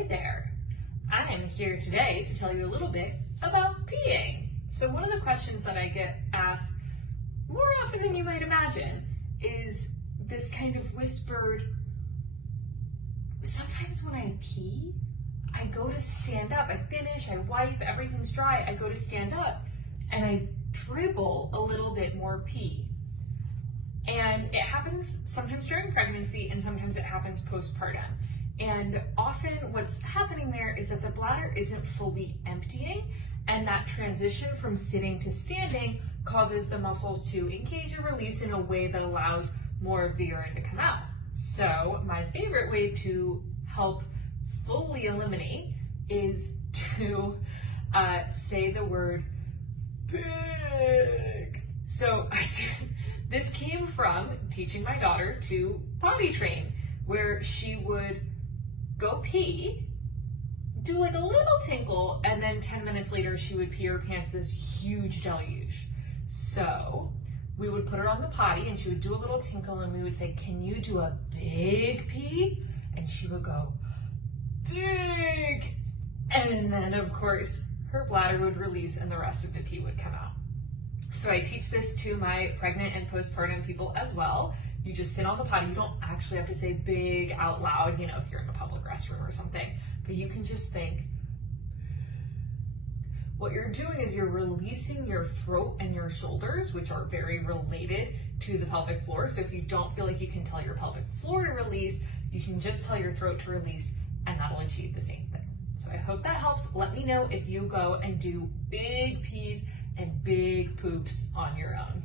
Hey there, I am here today to tell you a little bit about peeing. So one of the questions that I get asked more often than you might imagine is this kind of whispered, sometimes when I pee, I go to stand up, I finish, I wipe, everything's dry, I go to stand up and I dribble a little bit more pee. And it happens sometimes during pregnancy and sometimes it happens postpartum. And often what's happening there is that the bladder isn't fully emptying, and that transition from sitting to standing causes the muscles to engage and release in a way that allows more of the urine to come out. So my favorite way to help fully eliminate is to say the word big. So this came from teaching my daughter to potty train, where she would go pee, do like a little tinkle, and then 10 minutes later she would pee her pants this huge deluge. So we would put her on the potty and she would do a little tinkle and we would say, "Can you do a big pee?" And she would go, "Big!" And then of course her bladder would release and the rest of the pee would come out. So I teach this to my pregnant and postpartum people as well. You just sit on the potty. You don't actually have to say big out loud, you know, if you're in a public restroom or something, but you can just think. What you're doing is you're releasing your throat and your shoulders, which are very related to the pelvic floor. So if you don't feel like you can tell your pelvic floor to release, you can just tell your throat to release, and that'll achieve the same thing. So I hope that helps. Let me know if you go and do big pees and big poops on your own.